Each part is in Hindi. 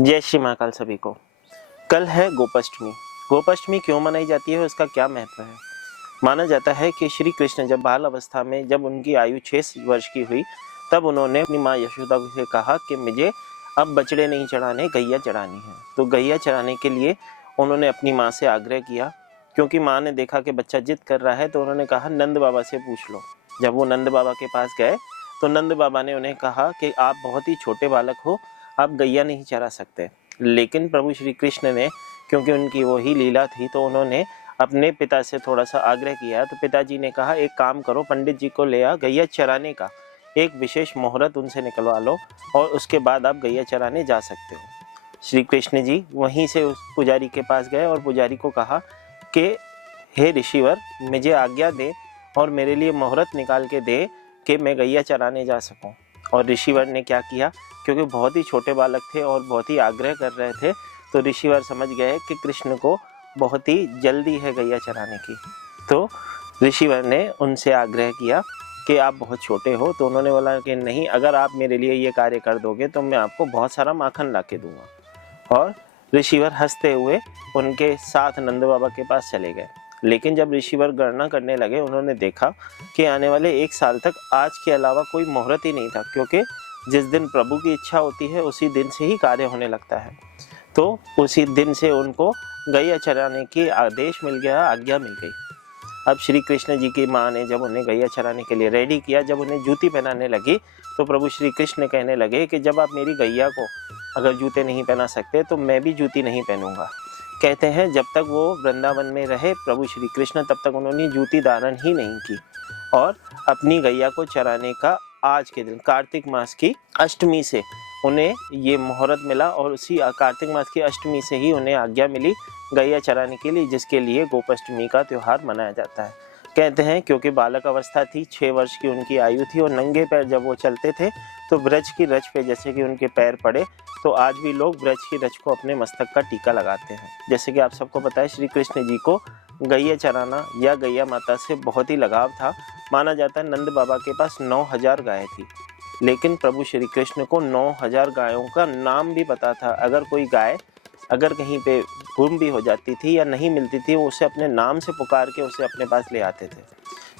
जय श्री महाकाल सभी को। कल है गोपाष्टमी। गोपाष्टमी क्यों मनाई जाती है, उसका क्या महत्व है? माना जाता है कि श्री कृष्ण जब बाल अवस्था में, जब उनकी आयु 6 वर्ष की हुई, तब उन्होंने अपनी माँ यशोदा से कहा कि मुझे अब बछड़े नहीं चढ़ाने, गैया चढ़ानी है। तो गैया चढ़ाने के लिए उन्होंने अपनी माँ से आग्रह किया, क्योंकि माँ ने देखा कि बच्चा जिद कर रहा है, तो उन्होंने कहा नंद बाबा से पूछ लो। जब वो नंद बाबा के पास गए तो नंद बाबा ने उन्हें कहा कि आप बहुत ही छोटे बालक हो, आप गैया नहीं चरा सकते। लेकिन प्रभु श्री कृष्ण ने, क्योंकि उनकी वही लीला थी, तो उन्होंने अपने पिता से थोड़ा सा आग्रह किया। तो पिताजी ने कहा एक काम करो, पंडित जी को ले आ, गैया चराने का एक विशेष मुहूर्त उनसे निकलवा लो और उसके बाद आप गैया चराने जा सकते हो। श्री कृष्ण जी वहीं से उस पुजारी के पास गए और पुजारी को कहा कि हे ऋषिवर, मुझे आज्ञा दे और मेरे लिए मुहूर्त निकाल के दे कि मैं गैया चराने जा सकूं। और ऋषिवर ने क्या किया, क्योंकि बहुत ही छोटे बालक थे और बहुत ही आग्रह कर रहे थे, तो ऋषिवर समझ गए कि कृष्ण को बहुत ही जल्दी है गैया चराने की। तो ऋषिवर ने उनसे आग्रह किया कि आप बहुत छोटे हो, तो उन्होंने बोला कि नहीं, अगर आप मेरे लिए ये कार्य कर दोगे तो मैं आपको बहुत सारा माखन ला के दूंगा। और ऋषिवर हंसते हुए उनके साथ नंद बाबा के पास चले गए। लेकिन जब ऋषिवर गणना करने लगे, उन्होंने देखा कि आने वाले 1 साल तक आज के अलावा कोई मुहूर्त ही नहीं था, क्योंकि जिस दिन प्रभु की इच्छा होती है उसी दिन से ही कार्य होने लगता है। तो उसी दिन से उनको गैया चराने की आदेश मिल गया, आज्ञा मिल गई। अब श्री कृष्ण जी की माँ ने जब उन्हें गैया चराने के लिए रेडी किया, जब उन्हें जूती पहनाने लगी, तो प्रभु श्री कृष्ण कहने लगे कि जब आप मेरी गैया को अगर जूते नहीं पहना सकते तो मैं भी जूती नहीं पहनूंगा। कहते हैं जब तक वो वृंदावन में रहे प्रभु श्री कृष्ण, तब तक उन्होंने जूती धारण ही नहीं की। और अपनी गैया को चराने का आज के दिन कार्तिक मास की अष्टमी से उन्हें ये मुहूर्त मिला, और उसी कार्तिक मास की अष्टमी से ही उन्हें आज्ञा मिली गैया चराने के लिए, जिसके लिए गोपाष्टमी का त्यौहार मनाया जाता है। कहते हैं क्योंकि बालक अवस्था थी, 6 वर्ष की उनकी आयु थी, और नंगे पैर जब वो चलते थे तो ब्रज की रज पे जैसे कि उनके पैर पड़े, तो आज भी लोग ब्रज की रज को अपने मस्तक का टीका लगाते हैं। जैसे कि आप सबको पता है, श्री कृष्ण जी को गैया चराना या गैया माता से बहुत ही लगाव था। माना जाता है नंद बाबा के पास 9000 गायें थी, लेकिन प्रभु श्री कृष्ण को 9000 गायों का नाम भी पता था। अगर कोई गाय अगर कहीं पे गुम भी हो जाती थी या नहीं मिलती थी, वो उसे अपने नाम से पुकार के उसे अपने पास ले आते थे।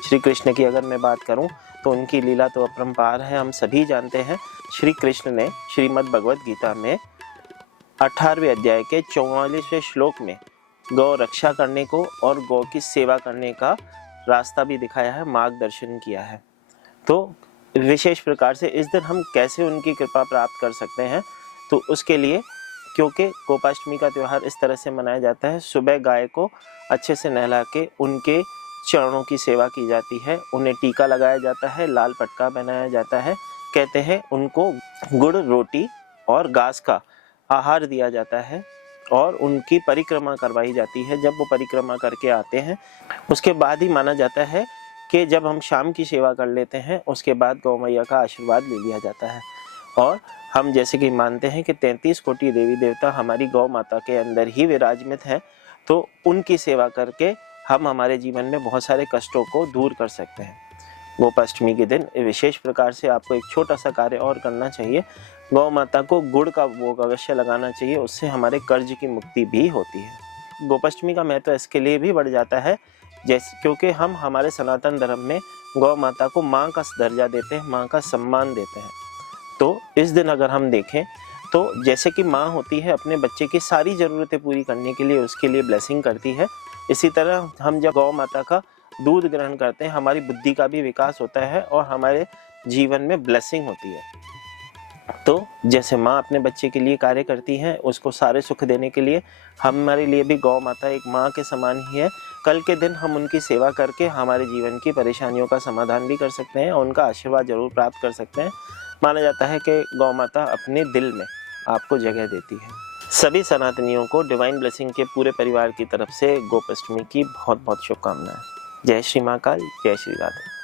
श्री कृष्ण की अगर मैं बात करूं तो उनकी लीला तो अपरंपार है, हम सभी जानते हैं। श्री कृष्ण ने श्रीमद् भगवद गीता में 18वें अध्याय के 44वें श्लोक में गौ रक्षा करने को और गौ की सेवा करने का रास्ता भी दिखाया है, मार्गदर्शन किया है। तो विशेष प्रकार से इस दिन हम कैसे उनकी कृपा प्राप्त कर सकते हैं, तो उसके लिए, क्योंकि गोपाष्टमी का त्यौहार इस तरह से मनाया जाता है, सुबह गाय को अच्छे से नहला के उनके चरणों की सेवा की जाती है, उन्हें टीका लगाया जाता है, लाल पटका पहनाया जाता है। कहते हैं उनको गुड़, रोटी और घास का आहार दिया जाता है और उनकी परिक्रमा करवाई जाती है। जब वो परिक्रमा करके आते हैं, उसके बाद ही माना जाता है कि जब हम शाम की सेवा कर लेते हैं, उसके बाद गौ मैया का आशीर्वाद ले लिया जाता है। और हम जैसे कि मानते हैं कि 33 कोटि देवी देवता हमारी गौ माता के अंदर ही विराजमान हैं, तो उनकी सेवा करके हम हमारे जीवन में बहुत सारे कष्टों को दूर कर सकते हैं। गोपाष्टमी के दिन विशेष प्रकार से आपको एक छोटा सा कार्य और करना चाहिए, गौ माता को गुड़ का भोग अवश्य लगाना चाहिए, उससे हमारे कर्ज की मुक्ति भी होती है। गोपाष्टमी का महत्व इसके लिए भी बढ़ जाता है, जैसे क्योंकि हम हमारे सनातन धर्म में गौ माता को माँ का दर्जा देते हैं, माँ का सम्मान देते हैं। तो इस दिन अगर हम देखें तो जैसे कि माँ होती है अपने बच्चे की सारी ज़रूरतें पूरी करने के लिए उसके लिए ब्लेसिंग करती है, इसी तरह हम जब गौ माता का दूध ग्रहण करते हैं, हमारी बुद्धि का भी विकास होता है और हमारे जीवन में ब्लेसिंग होती है। तो जैसे माँ अपने बच्चे के लिए कार्य करती है, उसको सारे सुख देने के लिए, हमारे लिए भी गौ माता एक माँ के समान ही है। कल के दिन हम उनकी सेवा करके हमारे जीवन की परेशानियों का समाधान भी कर सकते हैं और उनका आशीर्वाद जरूर प्राप्त कर सकते हैं। माना जाता है कि गौ माता अपने दिल में आपको जगह देती है। सभी सनातनियों को डिवाइन ब्लेसिंग के पूरे परिवार की तरफ से गोपाष्टमी की बहुत बहुत शुभकामनाएं। जय श्री महाकाल, जय श्री राधे।